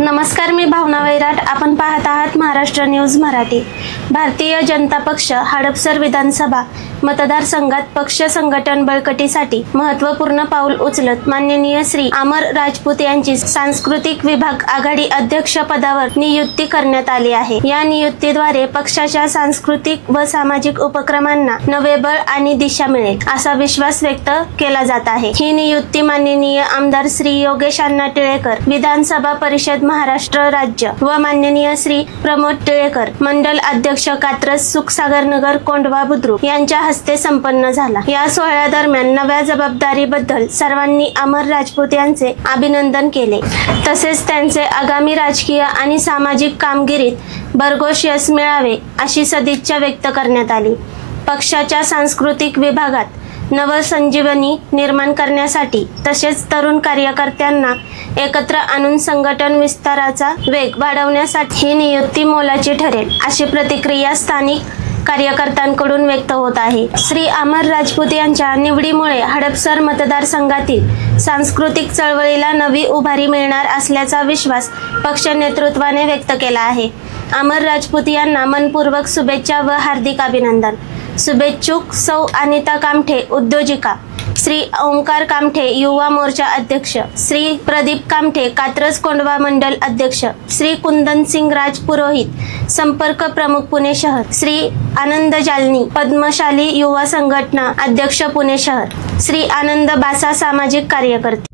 नमस्कार, मी भावना वैराट. आपण पाहत आहात महाराष्ट्र न्यूज मराठी. भारतीय जनता पक्ष हडपसर विधानसभा मतदारसंघात पक्ष संघटन बळकटीसाठी महत्त्वपूर्ण पाऊल उचलत माननीय श्री अमर राजपूत यांची सांस्कृतिक विभाग आघाडी अध्यक्ष पदावर नियुक्ती करण्यात आली आहे. या नियुक्तीद्वारे पक्षाच्या सांस्कृतिक व सामाजिक उपक्रमांना नवे बळ आणि दिशा मिळेल असा विश्वास व्यक्त केला जात आहे. ही नियुक्ती माननीय आमदार श्री योगेश अण्णा टिळेकर विधानसभा परिषद महाराष्ट्र राज्य व माननीय श्री प्रमोद टिळेकर मंडल अध्यक्ष कात्रज सुखसागर नगर कोंढवा बुद्रुक यांच्या हस्ते संपन्न झाला. या सोहळ्यादरम्यान नव्या जबाबदारीबद्दल सर्वांनी अमर राजपूत यांचे अभिनंदन केले. तसेच त्यांचे आगामी राजकीय आणि सामाजिक कामगिरीत भरघोस यश मिळावे अशी सदिच्छा व्यक्त करण्यात आली. पक्षाच्या सांस्कृतिक विभागात नवसंजीवनी निर्माण करण्यासाठी तसेच तरुण कार्यकर्त्यांना एकत्र आणून संघटन विस्ताराचा वेग वाढवण्यासाठी ही नियुक्ती मोलाची ठरेल अशी प्रतिक्रिया स्थानिक कार्यकर्त्यांकडून व्यक्त होत आहे. श्री अमर राजपूत यांच्या निवडीमुळे हडपसर मतदारसंघातील सांस्कृतिक चळवळीला नवी उभारी मिळणार असल्याचा विश्वास पक्ष नेतृत्वाने व्यक्त केला आहे. अमर राजपूत यांना मनपूर्वक शुभेच्छा व हार्दिक अभिनंदन. शुभेच्छुक सौ अनिता कामठे उद्योजिका, श्री ओंकार कामठे युवा मोर्चा अध्यक्ष, श्री प्रदीप कामठे कात्रज कोंढवा मंडल अध्यक्ष, श्री कुंदन सिंग राज पुरोहित संपर्क प्रमुख पुणे शहर, श्री आनंद जालनी पद्मशाली युवा संघटना अध्यक्ष पुणे शहर, श्री आनंद बासा सामाजिक कार्यकर्ते.